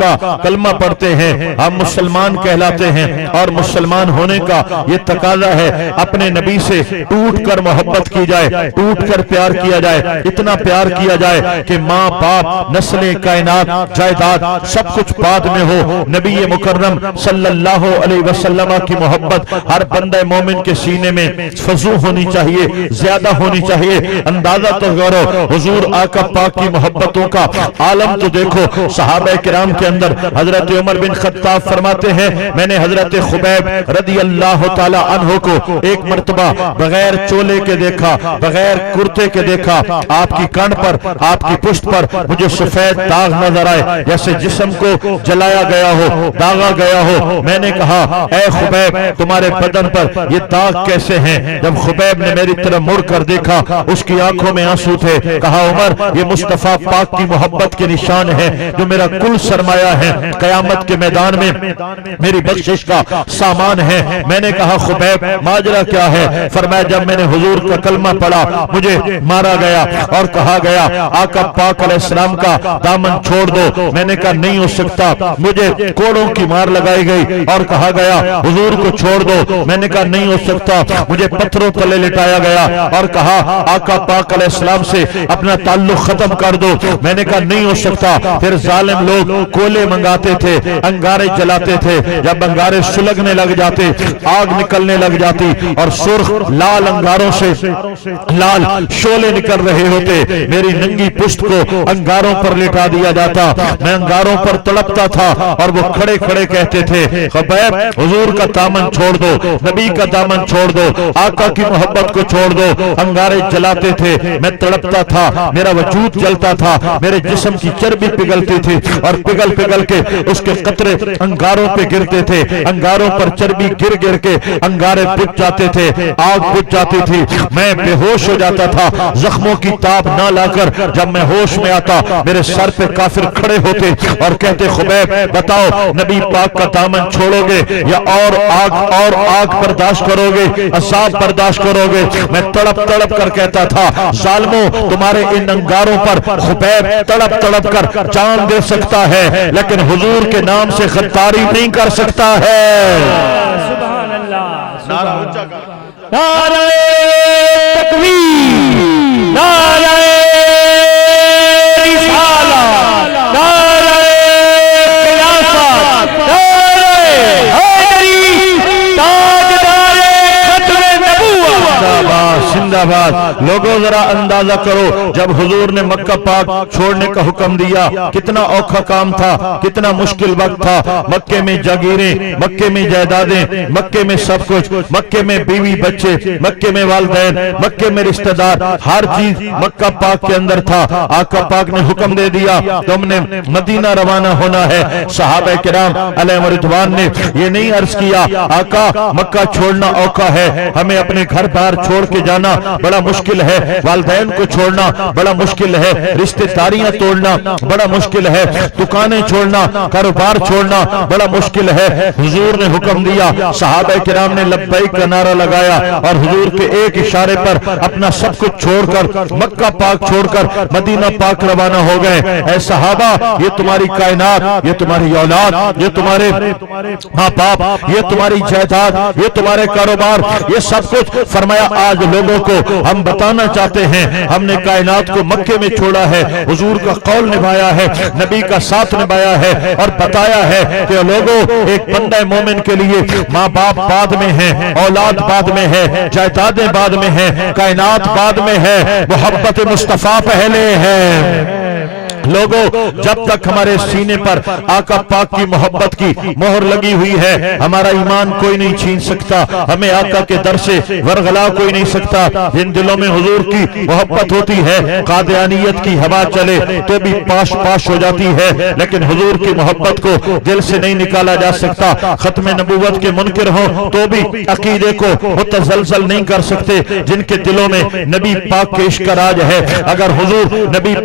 کا کلمہ پڑھتے ہیں ہم مسلمان کہلاتے ہیں، اور مسلمان ہونے کا یہ تقاضا ہے اپنے نبی سے ٹوٹ کر محبت کی جائے، ٹوٹ کر پیار کیا جائے، اتنا پیار کیا جائے کہ ماں باپ نسل کائنات جائیداد سب کچھ بعد میں ہو، نبی مکرم صلی اللہ علیہ وسلم کی محبت ہر بندہ مومن کے سینے میں فزوں ہونی چاہیے، زیادہ ہونی چاہیے۔ اندازہ تو کرو حضور آقا پاک کی محبتوں کا عالم تو دیکھو۔ صحابہ کرام کے اندر حضرت عمر بن خطاب فرماتے ہیں میں نے حضرت خبیب رضی اللہ تعالی عنہ کو ایک مرتبہ بغیر چولے کے دیکھا، بغیر کرتے کے دیکھا، آپ کی کان پر، آپ کی پشت پر مجھے سفید داغ نظر آئے جیسے جسم کو جلایا گیا ہو، داغا گیا ہو۔ میں نے کہا اے خبیب تمہارے بدن پر یہ داغ کیسے ہیں؟ جب خبیب نے میری طرف مڑ کر دیکھا اس کی آنکھوں میں آنسو تھے۔ کہا عمر یہ مصطفیٰ پاک کی محبت کے نشان ہے جو میرا کل سرمایہ ہے، قیامت کے میدان میں میری بخشش کا سامان ہے۔ میں نے کہا خبیب ماجرا کیا ہے؟ فرمایا جب میں نے حضور کا کلمہ پڑھا مجھے مارا گیا اور کہا گیا آقا پاک علیہ السلام کا دامن چھوڑ دو۔ میں نے کہا نہیں ہو سکتا، مجھے کوڑوں کی مار لگائی گئی اور کہا گیا حضور کو چھوڑ دو۔ میں نے کہا نہیں ہو سکتا، مجھے پتھروں تلے لٹایا گیا اور کہا آقا پاک علیہ السلام سے اپنا تعلق ختم کر دو۔ میں نے کہا نہیں ہو سکتا۔ پھر ظالم لوگ کولے منگاتے تھے، انگارے جلاتے تھے، جب انگارے سلگنے لگ جاتے آگ نکلنے لگ جاتی اور سرخ لال انگاروں سے لال شعلے نکل رہے ہوتے، میری ننگی پشت کو انگاروں پر لٹا دیا جاتا، میں انگاروں پر تڑپتا تھا اور وہ کھڑے کھڑے کہتے تھے خبیب حضور کا دامن چھوڑ دو، نبی کا دامن چھوڑ دو، آقا کی محبت کو چھوڑ دو۔ انگارے جلاتے تھے، میں تڑپتا تھا، میرا وجود جلتا تھا، میرے جسم کی چربی پگھلتی تھی اور پگھل پگھل کے اس کے قطرے انگاروں پہ گرتے تھے، انگاروں پر چربی گر گر کے انگارے بجھ جاتے تھے، آگ بجھ جاتی تھی، میں بے ہوش ہو جاتا تھا۔ زخموں کی تاب نہ لا کر جب میں ہوش میں آتا میرے سر پہ کافر کھڑے ہوتے اور کہتے خبیب بتاؤ نبی پاک کا دامن چھوڑو گے یا اور آگ برداشت کرو گے، عذاب برداشت کرو گے؟ میں تڑپ تڑپ کر کہتا تھا ظالموں تمہارے ان انگاروں پر خبیب تڑپ تڑپ کر جان دے سکتا ہے لیکن حضور کے نام سے غداری نہیں کر سکتا ہے۔ سبحان اللہ، نعرہ تکبیر، نعرہ رسالت، نعرہ خلافت، نعرہ حیدری، تاجدار ختم نبوت۔ زندہ باد۔ لوگوں ذرا اندازہ کرو جب حضور نے مکہ پاک چھوڑنے کا حکم دیا کتنا اوکھا کام تھا، کتنا مشکل وقت تھا۔ مکے میں جاگیریں، مکے میں جائیدادیں، مکے میں سب کچھ، مکے میں بیوی بچے، مکے میں والدین، مکے میں رشتہ دار، ہر چیز مکہ پاک کے اندر تھا۔ آقا پاک نے حکم دے دیا تم نے مدینہ روانہ ہونا ہے۔ صحابہ کرام علیہ رضوان نے یہ نہیں عرض کیا آقا مکہ چھوڑنا اوکھا ہے، ہمیں اپنے گھر بار چھوڑ کے جانا بڑا مشکل ہے، والدین کو چھوڑنا بڑا مشکل ہے، رشتہ داریاں توڑنا بڑا مشکل ہے، دکانیں چھوڑنا، کاروبار چھوڑنا بڑا مشکل ہے۔ حضور نے حکم دیا، صحابہ کرام نے لبیک کا نعرہ لگایا اور حضور کے ایک اشارے پر اپنا سب کچھ چھوڑ کر مکہ پاک چھوڑ کر مدینہ پاک روانہ ہو گئے۔ اے صحابہ یہ تمہاری کائنات، یہ تمہاری اولاد، یہ تمہارے ماں باپ، یہ تمہاری جائیداد، یہ تمہارے کاروبار، یہ سب کچھ فرمایا آج لوگوں کو ہم بتانا چاہتے ہیں ہم نے کائنات کو مکے میں چھوڑا ہے، حضور کا قول نبھایا ہے، نبی کا ساتھ نبھایا ہے اور بتایا ہے کہ لوگوں ایک بندہ مومن کے لیے ماں باپ بعد میں ہیں، اولاد بعد میں ہے، جائیدادیں بعد میں ہیں، کائنات بعد میں ہے، محبت مصطفیٰ پہلے ہے۔ لوگوں جب تک ہمارے سینے پر آقا پاک کی محبت کی مہر لگی ہوئی ہے ہمارا ایمان کوئی نہیں چھین سکتا، ہمیں آقا کے در سے ورغلا کوئی نہیں سکتا۔ جن دلوں میں حضور کی محبت ہوتی ہے قادیانیت کی ہوا چلے تو بھی پاش پاش ہو جاتی ہے، لیکن حضور کی محبت کو دل سے نہیں نکالا جا سکتا۔ ختم نبوت کے منکر ہوں تو بھی عقیدے کو متزلزل نہیں کر سکتے، جن کے دلوں میں نبی پاک کے عشق کا راج ہے۔ اگر حضور نبی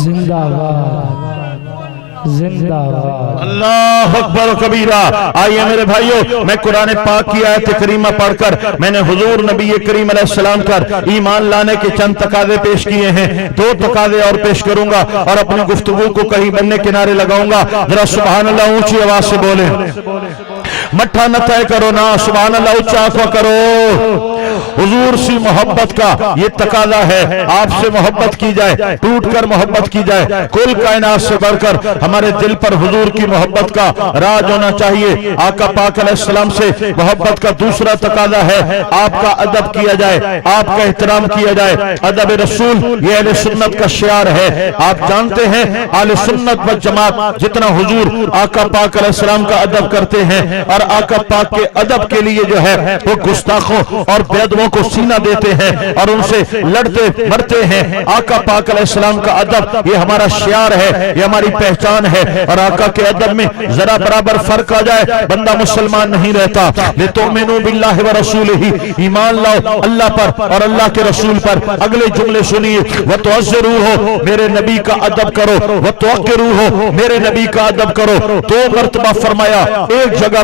زندہ باد زندہ باد۔ اللہ اکبر و کبیرہ۔ آئیے میرے بھائیوں، میں قرآن پاک کی آیت کریمہ پڑھ کر میں نے حضور نبی کریم علیہ السلام پر ایمان لانے کے چند تقاضے پیش کیے ہیں، 2 تقاضے اور پیش کروں گا اور اپنی گفتگو کو کہیں بننے کنارے لگاؤں گا۔ ذرا سبحان اللہ اونچی آواز سے بولیں، مٹھا نہ طے کرو نا، سبحان اللہ اونچا آنکھوں کرو۔ حضور سے محبت کا یہ تقاضا ہے، آپ سے محبت کی جائے، ٹوٹ کر محبت کی جائے۔ کل کائنات سے بڑھ کر ہمارے دل پر حضور کی محبت کا راج ہونا چاہیے۔ آقا پاک علیہ السلام سے محبت کا دوسرا تقاضا ہے، آپ کا ادب کیا جائے، آپ کا احترام کیا جائے۔ ادب رسول یہ اہل سنت کا شعار ہے۔ آپ جانتے ہیں اہل سنت و جماعت جتنا حضور آقا پاک علیہ السلام کا ادب کرتے ہیں اور آقا پاک کے ادب کے لیے جو ہے وہ گستاخوں اور بیدووں کو سینہ دیتے ہیں اور ان سے لڑتے مرتے ہیں۔ آقا پاک علیہ السلام کا ادب یہ ہمارا شعار ہے، یہ ہماری پہچان ہے، اور آقا کے ادب میں ذرا برابر فرق آ جائے بندہ مسلمان نہیں رہتا۔ لِتُؤْمِنُوا بِاللَّهِ وَرَسُولِهِ، ایمان لاؤ اللہ پر اور اللہ کے رسول پر۔ اگلے جملے سنیے، وَتُعَزِّرُوهُ، میرے نبی کا ادب کرو، وَتُوَقِّرُوهُ، میرے نبی کا ادب کرو۔ 2 مرتبہ فرمایا، ایک جگہ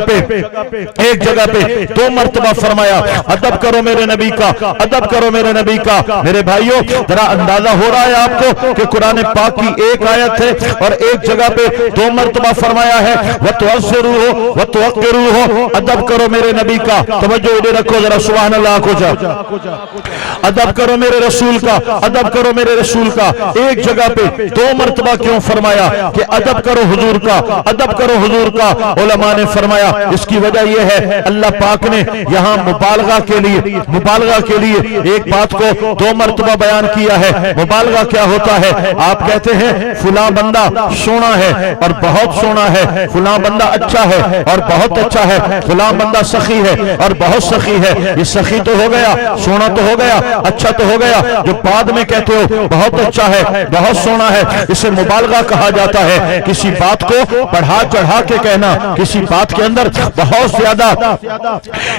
پہ 2 مرتبہ فرمایا ادب کرو میرے نبی کا، ادب کرو میرے نبی کا۔ میرے بھائیوں ذرا اندازہ ہو رہا ہے آپ کو کہ قرآن پاک کی ایک آیت ہے اور ایک جگہ پہ 2 مرتبہ فرمایا ہے وَتُعَزِّرُوهُ وَتُوَقِّرُوهُ، ادب کرو میرے نبی کا۔ توجہ ادھر رکھو ذرا، سبحان اللہ کو جا۔ ادب کرو میرے رسول کا، ادب کرو میرے رسول کا۔ ایک جگہ پہ 2 مرتبہ کیوں فرمایا کہ ادب کرو حضور کا، ادب کرو حضور کا؟ علماء نے فرمایا اس کی وجہ یہ ہے اللہ پاک نے یہاں مبالغہ کے لیے ایک بات کو 2 مرتبہ بیان کیا ہے۔ مبالغہ کیا ہوتا ہے؟ آپ کہتے ہیں فلاں بندہ سونا ہے اور بہت سونا ہے، فلاں بندہ اچھا ہے اور بہت اچھا ہے، فلاں بندہ سخی ہے اور بہت سخی ہے۔ یہ سخی تو ہو گیا، سونا تو ہو گیا، اچھا تو ہو گیا۔ جو بعد میں کہتے ہو بہت اچھا ہے، بہت سونا ہے، اسے مبالغہ کہا جاتا ہے۔ کسی بات کو بڑھا چڑھا کے کہنا، کسی بات کے اندر بہت زیادہ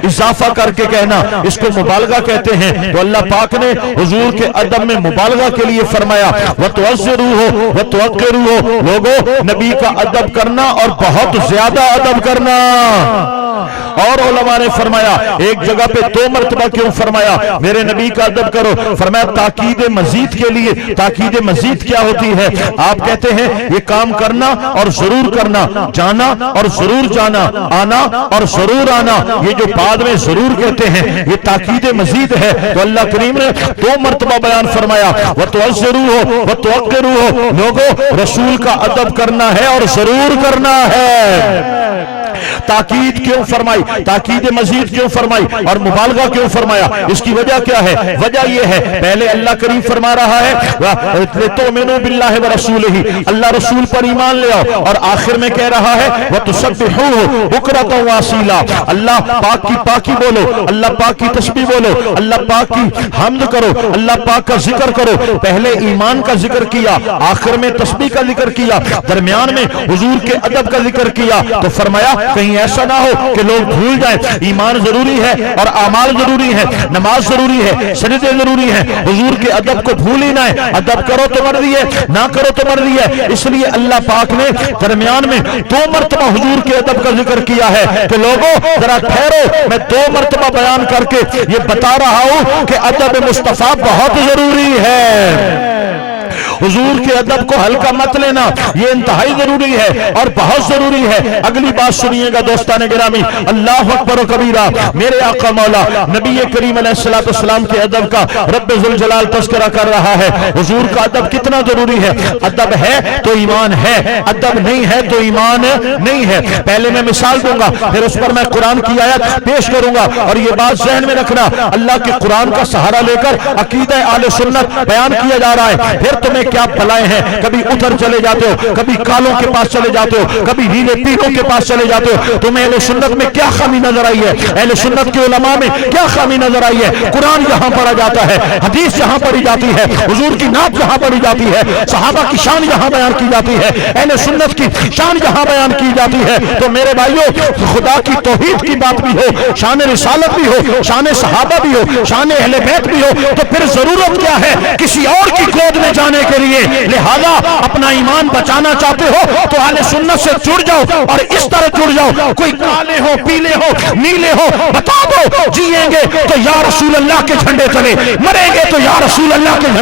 اضافہ کر کے کہنا، اس کو مبالغہ کہتے ہیں۔ تو اللہ پاک نے حضور کے ادب میں مبالغہ کے لیے فرمایا وَتُعَزِّرُوهُ وَتُوَقِّرُوهُ، لوگوں نبی کا ادب کرنا اور بہت زیادہ ادب کرنا۔ اور علماء نے فرمایا ایک جگہ پہ 2 مرتبہ کیوں فرمایا میرے نبی کا ادب کرو؟ فرمایا تاکید مزید کے لیے۔ تاکید مزید کیا ہوتی ہے؟ آپ کہتے ہیں یہ کام کرنا اور ضرور کرنا، جانا اور ضرور جانا، آنا اور ضرور آنا، یہ جو بعد میں ضرور کہتے ہیں یہ تاکید مزید ہے۔ تو اللہ کریم نے 2 مرتبہ بیان فرمایا وَتُعَزِّرُوهُ وَتُوَقِّرُوهُ، لوگوں رسول کا ادب کرنا ہے اور ضرور کرنا ہے۔ تاکید کیوں فرمائی؟ تاکید مزید کیوں فرمائی اور مبالغہ کیوں فرمایا؟ اس کی وجہ کیا ہے؟ وجہ یہ ہے پہلے اللہ کریم فرما رہا ہے لِتُؤْمِنُوا بِاللَّهِ وَرَسُولِهِ، اللہ رسول پر ایمان لے آؤ، اور آخر میں کہہ رہا ہے وَتُسَبِّحُوهُ بُكْرَةً وَأَصِيلًا، اللہ پاک کی پاکی بولو، اللہ پاک کی تسبیح بولو، اللہ پاک کی حمد کرو، اللہ پاک کا ذکر کرو۔ پہلے ایمان کا ذکر کیا، آخر میں تسبیح کا ذکر کیا، درمیان میں حضور کے ادب کا ذکر کیا۔ تو فرمایا کہیں ایسا نہ ہو کہ لوگ بھول جائیں ایمان ضروری ہے اور اعمال ضروری ہے، نماز ضروری ہے، سجدے ضروری ہیں، حضور کے ادب کو بھول ہی نہ ہے۔ ادب کرو تو مرضی ہے، نہ کرو تو مرضی ہے۔ اس لیے اللہ پاک نے درمیان میں 2 مرتبہ حضور کے ادب کا ذکر کیا ہے کہ لوگوں ذرا ٹھہرو، میں 2 مرتبہ بیان کر کے یہ بتا رہا ہوں کہ ادب مصطفیٰ بہت ضروری ہے۔ حضور کے ادب کو ہلکا مت لینا، یہ انتہائی ضروری ہے اور بہت ضروری ہے۔ اگلی بات سنیے گا دوستان گرامی، اللہ اکبر و کبیرہ، میرے آقا مولا نبی کریم علیہ السلام کے ادب کا رب ذوالجلال تذکرہ کر رہا ہے۔ حضور کا ادب کتنا ضروری ہے؟ ادب ہے تو ایمان ہے، ادب نہیں ہے تو ایمان نہیں ہے۔ پہلے میں مثال دوں گا، پھر اس پر میں قرآن کی آیت پیش کروں گا، اور یہ بات ذہن میں رکھنا اللہ کے قرآن کا سہارا لے کر عقیدہ اہل سنت بیان کیا جا رہا ہے۔ پھر تمہیں کیا بلائیں ہیں، کبھی ادھر چلے جاتے ہو، کبھی کالوں کے پاس چلے جاتے ہو، کبھی نیلے پیروں کے پاس چلے جاتے ہو. تمہیں اہل سنت میں کیا خامی نظر آئی ہے؟ اہل سنت کے علماء میں کیا خامی نظر آئی ہے؟ قرآن یہاں پڑھا جاتا ہے، حدیث یہاں پڑھی جاتی ہے، حضور کی نعت یہاں پڑھی جاتی ہے، صحابہ کی شان یہاں بیان کی جاتی ہے، اہل سنت کی شان یہاں بیان کی جاتی ہے. تو میرے بھائیوں، خدا کی توحید کی بات بھی ہو، شان رسالت بھی ہو، شان صحابہ بھی ہو، شان اہل بیت بھی ہو، تو پھر ضرورت کیا ہے کسی اور کی گود میں جانے کے لیے؟ لہذا اپنا ایمان بچانا چاہتے ہو تو اہل سنت سے جڑ جاؤ اور اس طرح جڑ جاؤ. کوئی کالے ہو، پیلے ہو، نیلے ہو، بتا دو جیئیں گے تو یا رسول اللہ کے جھنڈے چلے، مریں گے تو یا رسول اللہ کے جھنڈے